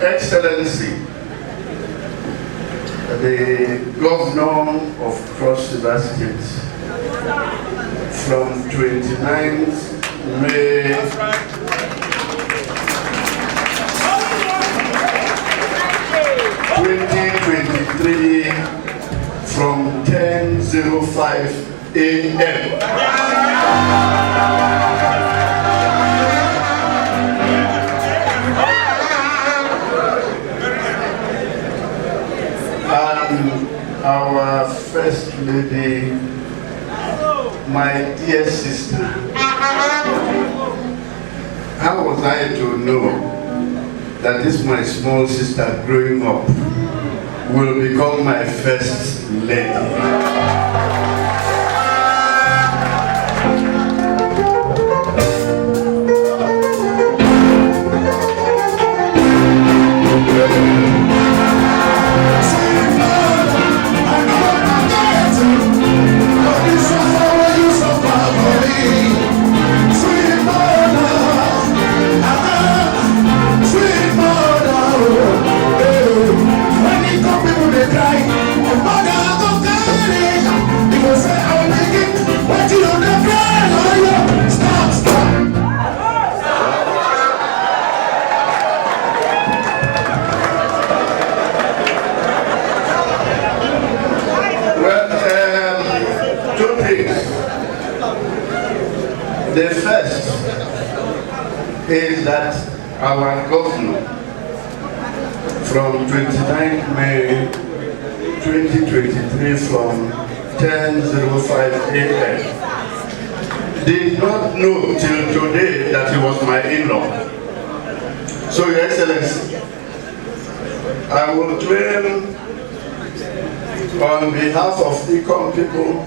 Excellency, the Governor of Cross River State, from 29th May 2023 from 10:05 a.m. Our First Lady, my dear sister, how was I to know that this my small sister growing up will become my First Lady? The first is that our governor from 29th May 2023 from 10:05 a.m. did not know till today that he was my in-law. So, Your Excellency, I will claim on behalf of Ikom people,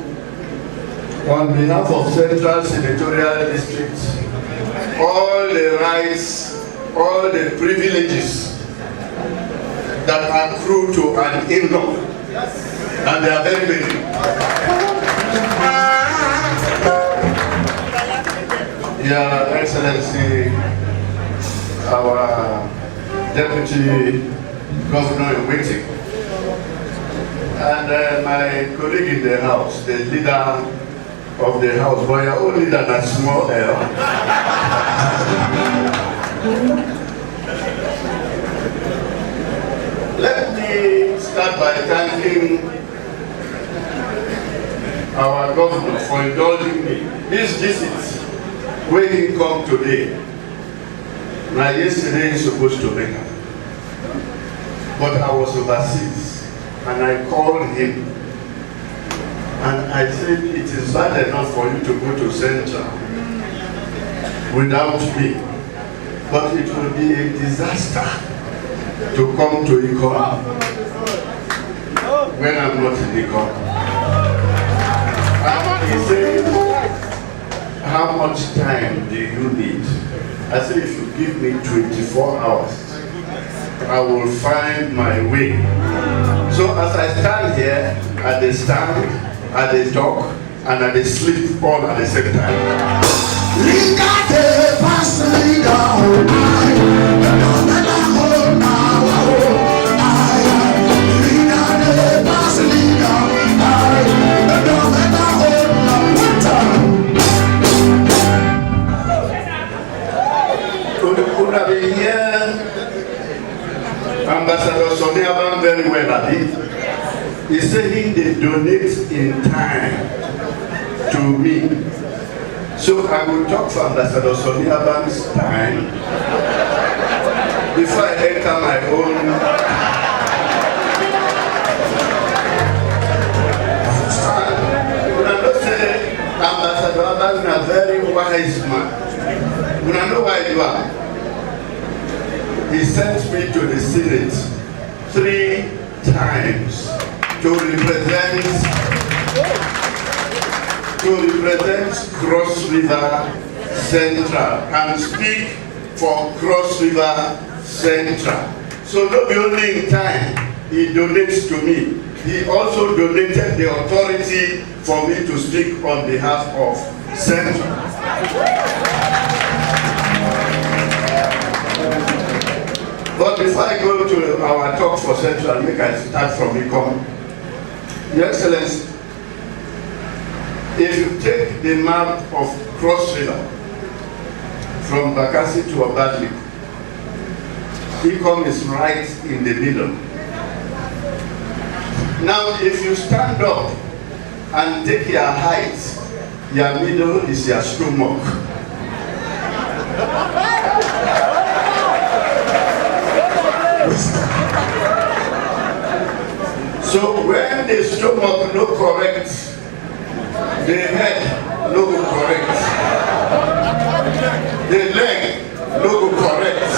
on behalf of Central Senatorial District, all the rights, all the privileges that accrue to an in-law, and they are very many. Your Excellency, our Deputy Governor in waiting, and my colleague in the House, the leader of the House, but you're only than a small L. Let me start by thanking our governor for indulging me. This visit, where he come today, now yesterday is supposed to make it, but I was overseas, and I called him. And I said, it is bad enough for you to go to Central without me, but it will be a disaster to come to Ikom when I'm not in Ikom. And he said, how much time do you need? I said, if you give me 24 hours, I will find my way. So as I stand here at the stand, at the talk, and at the sleep all at the same time. Could have been here, Ambassador Sonia very well at it. He's saying they donate in time to me. So I will talk for Ambassador Sonia Bank's time before I enter my own. When I don't say Ambassador Bank is a very wise man. When I know why you are, he sent me to the Senate 3 times. To represent Cross River Central and speak for Cross River Central. So not only in time he donates to me, he also donated the authority for me to speak on behalf of Central. But before I go to our talk for Central, make I start from Ikom. Your Excellency, if you take the map of Cross River from Bakassi to Obadli, Ikom is right in the middle. Now, if you stand up and take your height, your middle is your stomach. So when the stomach no correct, the head no go correct, the leg no go correct.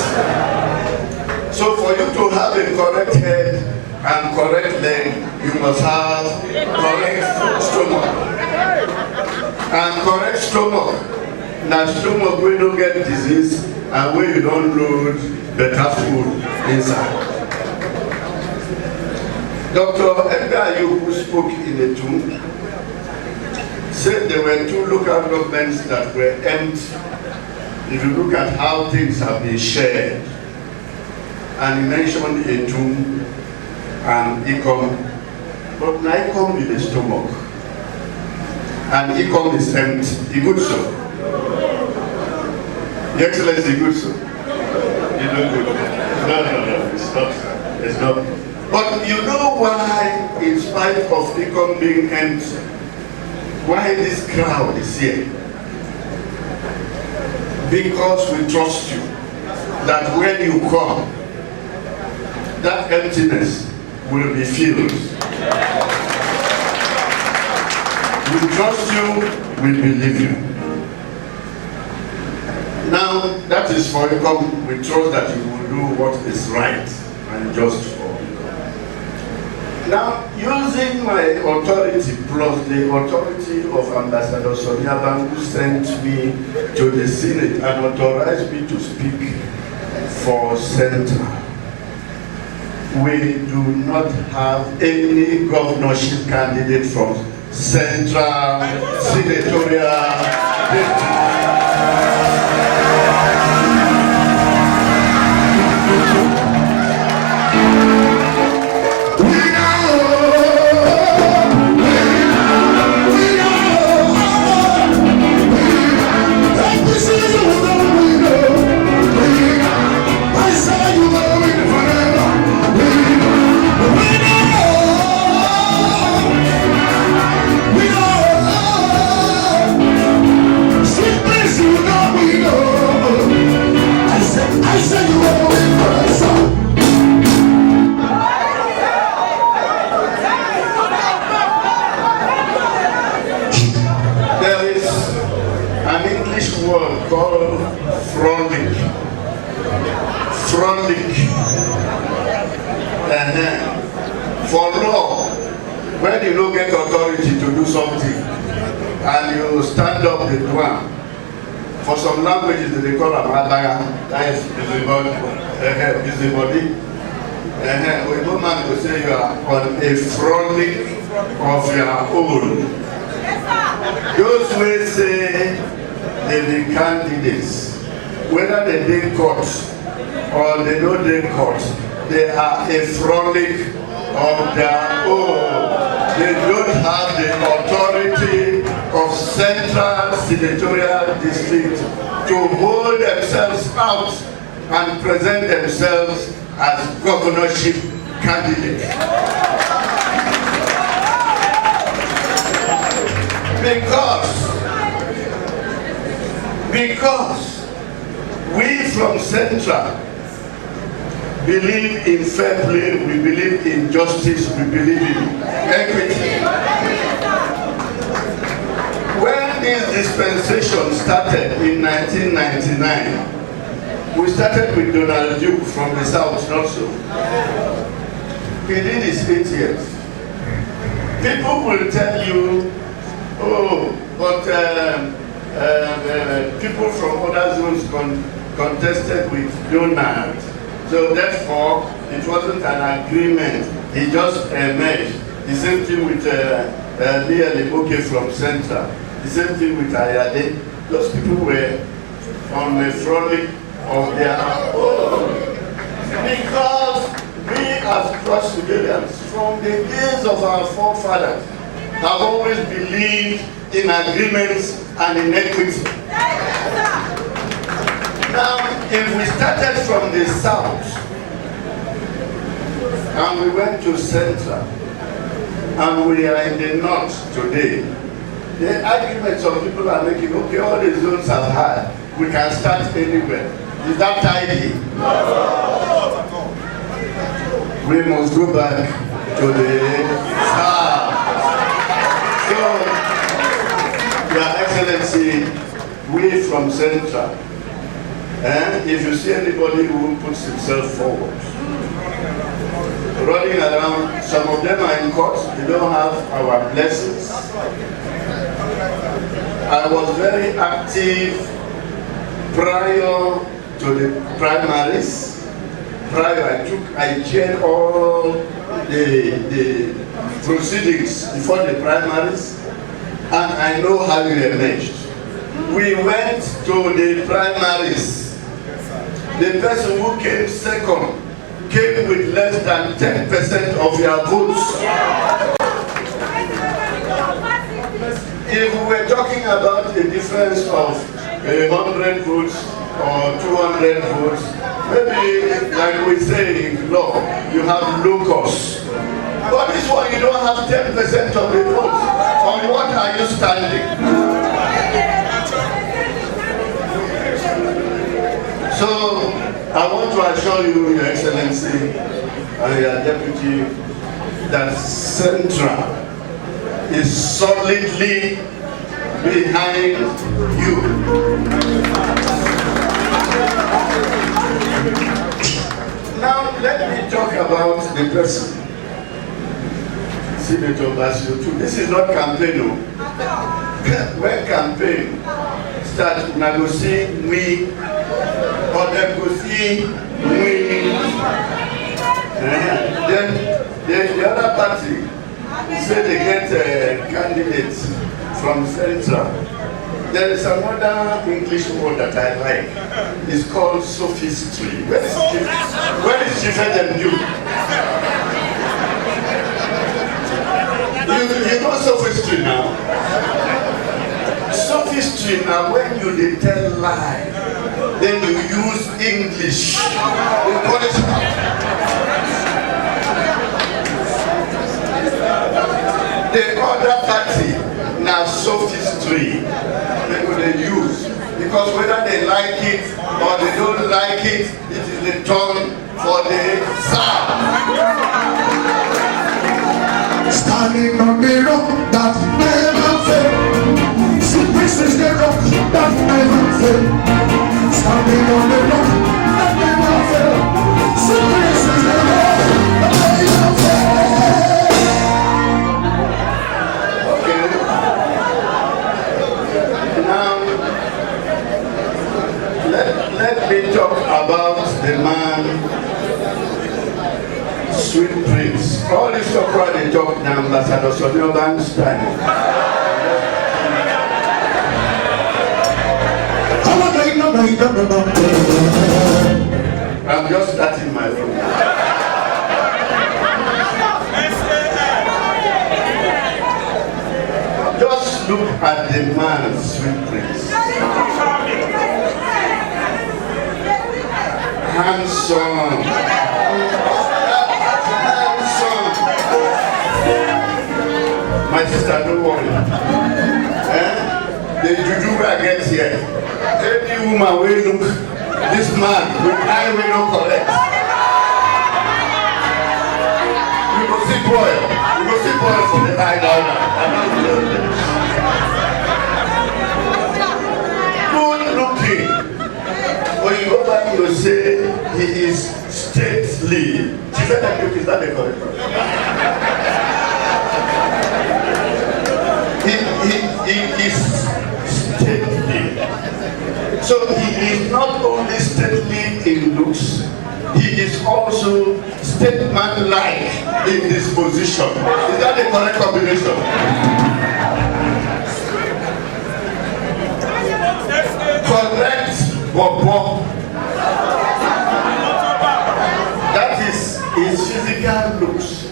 So for you to have a correct head and correct leg, you must have correct stomach. And correct stomach, now stomach will don't get disease and when you don't load better food inside. Dr. Egba, who spoke in the tomb, said there were 2 local governments that were empty. If you look at how things have been shared, and he mentioned a tomb and Ikom, but now Ikom is the stomach, and Ikom is empty. Good so. Your Excellency, good so. You know good. No, it's not. It's not. But you know why, in spite of Ikom being empty, why this crowd is here? Because we trust you, that when you come, that emptiness will be filled. We trust you, we believe you. Now, that is for Ikom. We trust that you will do what is right and just for Ikom. Now, using my authority plus the authority of Ambassador Sonia Ban, who sent me to the Senate and authorized me to speak for Central, we do not have any governorship candidate from Central Senatorial District. For law, when you don't get authority to do something and you stand up the one, for some languages they call them adaya, that is busybody. A woman will say you are on a frolic of your own. Those will say they be candidates, whether they did court or they don't did court, they are a frolic of their own. They don't have the authority of Central Senatorial District to hold themselves out and present themselves as governorship candidates. Because we from Central believe in fair play, we believe in justice, we believe in equity. When this dispensation started in 1999, we started with Donald Duke from the South, not so. He did his 8 years. People will tell you, oh, but people from other zones contested with Donald. So therefore, it wasn't an agreement. He just emerged. The same thing with Leah Leboke from Central. The same thing with Ayade. Those people were on the frolic of their own. Because us Nigerians, from the days of our forefathers, have always believed in agreements and in equity. Now, if we started from the south and we went to central and we are in the north today, the arguments of people are making, okay, all the zones have had, we can start anywhere. Is that tidy? We must go back to the south. So, Your Excellency, we from Central, if you see anybody who puts himself forward, running around, some of them are in court, they don't have our blessings. I was very active prior to the primaries. I chaired all the proceedings before the primaries, and I know how you emerged. We went to the primaries. The person who came second came with less than 10% of your votes. If we were talking about a difference of 100 votes or 200 votes, maybe, like we say in law, you have locus. But this one, you don't have 10% of the votes. On what are you standing? So, I want to assure you, Your Excellency, and your Deputy, that Central is solidly behind you. Now, let me talk about the person. Senator Basio too. This is not campaign, no. When campaign starts, now go see me, or them go see me. Then the other party say they get candidates from Central. There is another English word that I like. It's called sophistry. Where is Chief and you? You know sophistry now? Sophistry now, when you tell lie, then you use English. You call it the other party now sophistry. They use, because whether they like it or they don't like it, it is the turn for the South. Standing on the rock that never fails. See, this is the rock that never fails. Standing on the rock that never fails. See, this is the rock that never fails. Okay. Now, let me talk about the man, Sweet Prince. All this talk about the talk now, Ambassador Sonio Bernstein. I'm just starting my room. Just look at the man, Sweet Prince. Handsome. My sister, don't worry. The juju against here. Any woman will look this man with eye will not correct. You go see boy. You go see boy for the eye down. Good looking. When you go back, you say he is stately. She said that is not the correct one. He is stately. So he is not only stately in looks, he is also statesman-like in disposition. Is that the correct combination? Correct, Bobo. That is his physical exterior looks.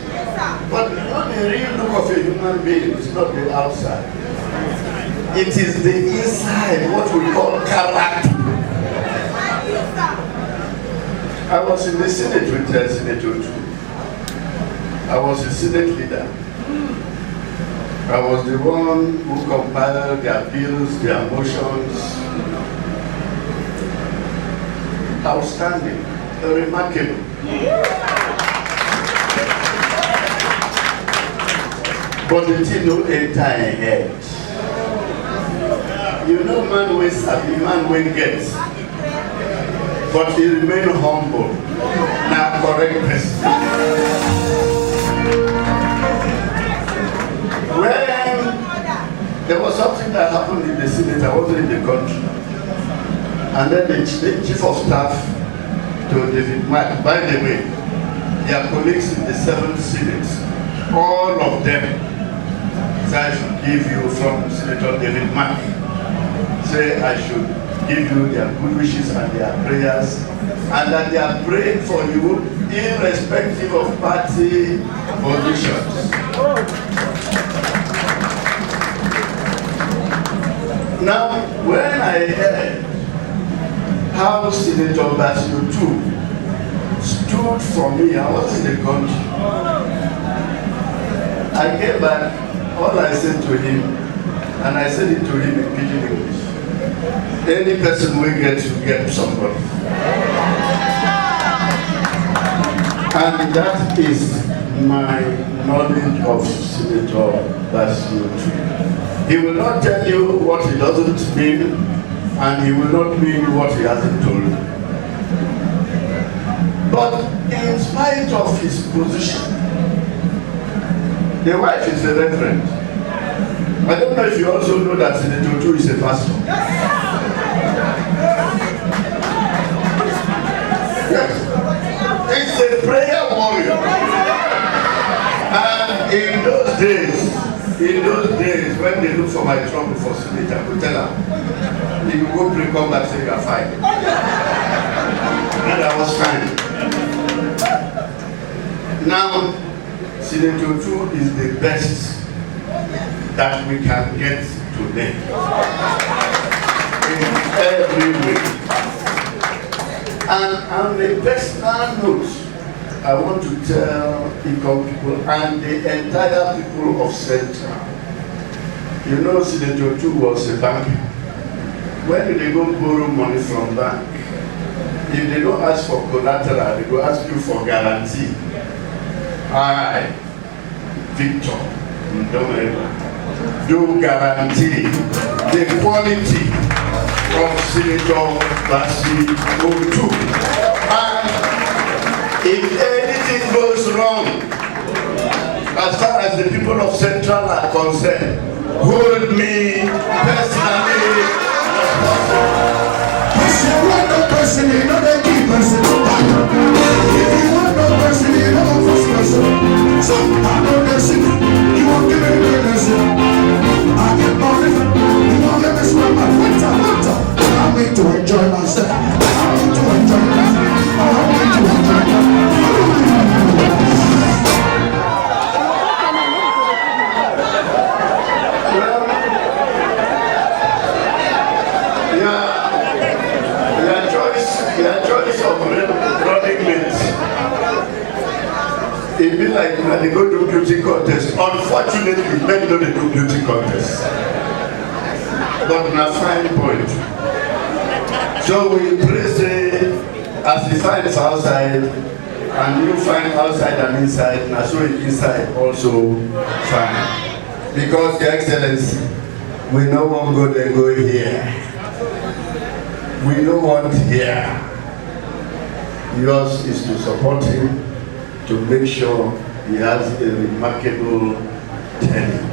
But the real look of a human being is not the outside. It is the inside, what we call character. I was in the Senate with Senator 2. I was a Senate leader. I was the one who compiled their bills, their motions. Outstanding, remarkable. But the thing don't enter a head. You know, man will sabi, man will get. But he remained humble. Now correct person. When there was something that happened in the Senate, I wasn't in the country. And then the chief of staff to David Mark, by the way, their colleagues in the 7th Senate, all of them, said I should give you from Senator David Mark, say I should give you their good wishes and their prayers, and that they are praying for you irrespective of party positions. Now, when I heard how Senator Basio too stood for me, I was in the country. I came back, all I said to him, and I said it to him in pidgin English. Any person will get somebody. And that is my knowledge of Senator Basio. He will not tell you what he doesn't mean, and he will not mean what he hasn't told you. But in spite of his position, the wife is a reverend. I don't know if you also know that Senator Otu is a pastor. Yes. He's a prayer warrior. And in those days, when they look for my trouble for Senate, I could tell her, you go bring come back, say you are fine. And I was fine. Now, Senator Otu is the best that we can get today. In every way. And on a personal note, I want to tell Ikom people and the entire people of Central. You know, Senator Otu was a banker. When they go borrow money from bank, if they don't ask for collateral, they go ask you for guarantee. I, Victor, Ndoma, do guarantee the quality of Senator Basio. And if anything goes wrong, as far as the people of Central are concerned, hold me personally responsible. If you want no person, you know they keep person. If you want no person, you know the first person. So I know this, you won't give me the lesson. I get money, you won't let me spend my winter. I need to enjoy myself. I need to enjoy myself. I need to enjoy myself. Your choice of running mates. It be like when they go to beauty contest. Unfortunately, men don't do beauty contest. But na fine point. So we pray say, as he finds outside, and you find outside and inside, na so inside also fine. Because Your Excellency, we no want go there, go here. We don't want here. Yours is to support him, to make sure he has a remarkable tenure.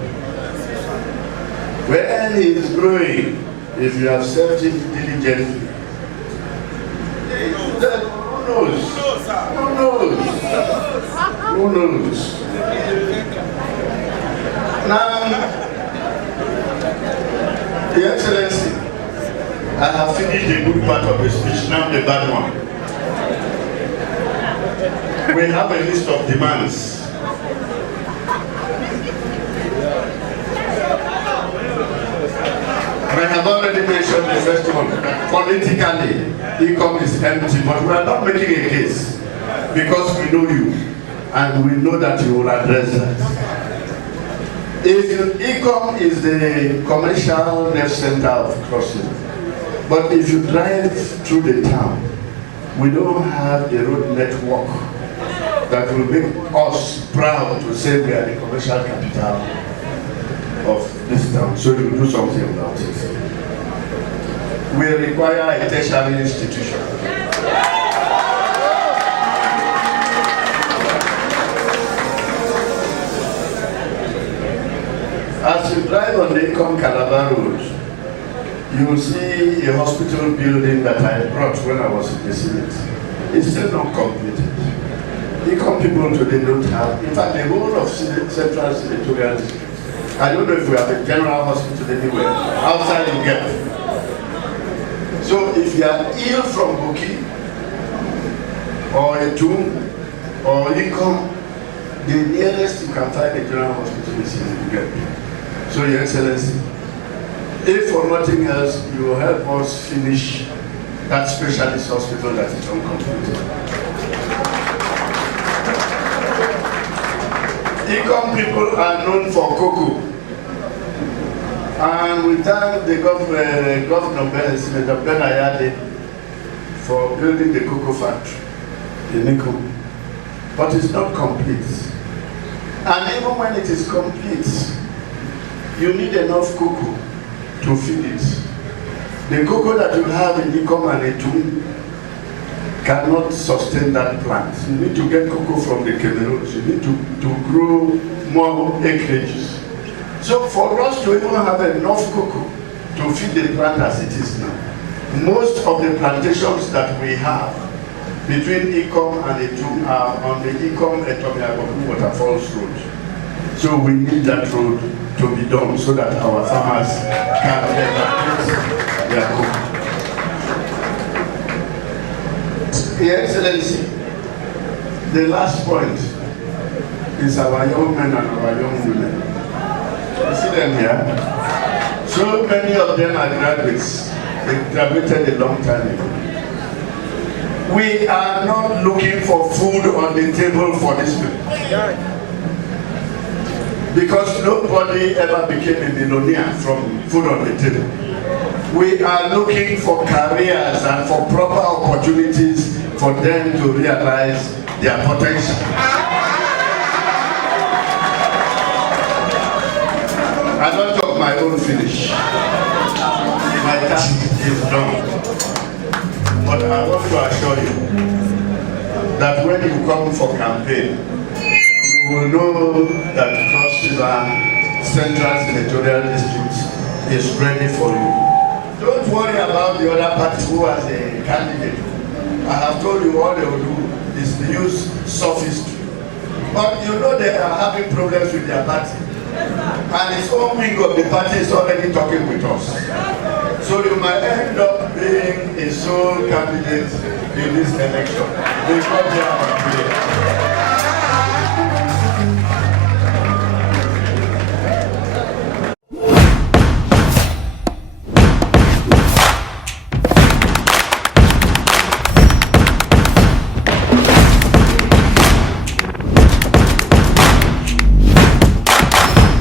When he is growing, if you have served him diligently, who knows? Who knows? Who knows? Now, Your Excellency, I have finished the good part of the speech, now the bad one. we have a list of demands. I have already mentioned the first one. Politically, Ikom is empty, but we are not making a case because we know you and we know that you will address that. Ikom is the commercial nerve center of crossing, but if you drive through the town, we don't have a road network that will make us proud to say we are the commercial capital of this town, so you do something about it. We require a tertiary institution. As you drive on the Ikom Calabar Road, you will see a hospital building that I brought when I was in the Senate. It's still not completed. Ikom people today don't have, in fact, the whole of Central Senatorial District. I don't know if we have a general hospital anywhere outside in Egba. So if you are ill from Boki or Etum or Ikom, the nearest you can find a general hospital is in Egba. So, Your Excellency, if for nothing else, you will help us finish that specialist hospital that is uncompleted. Ikom people are known for cocoa. And we thank the governor, Senator Ben Ayade, for building the cocoa factory in Ikom. But it's not complete. And even when it is complete, you need enough cocoa to feed it. The cocoa that you have in Ikom and Etum cannot sustain that plant. You need to get cocoa from the Cameroons. You need to grow more acreages. So for us to even have enough cocoa to feed the plant as it is now, most of the plantations that we have between Ikom and Etum are on the Ikom-Etomiagoku Waterfalls Road. So we need that road to be done so that our farmers can evacuate their cocoa. Your Excellency, the last point is our young men and our young women. You see them here? So many of them are graduates. They graduated a long time ago. We are not looking for food on the table for these people. Because nobody ever became a millionaire from food on the table. We are looking for careers and for proper opportunities for them to realize their potential. I don't talk my own finish. My task is done. But I want to assure you that when you come for campaign, you will know that Cross River Central Senatorial District is ready for you. Don't worry about the other party who has a candidate. I have told you all they will do is to use sophistry. But you know they are having problems with their party. And his own wing of the party is already talking with us. So you might end up being a sole candidate in this election because they are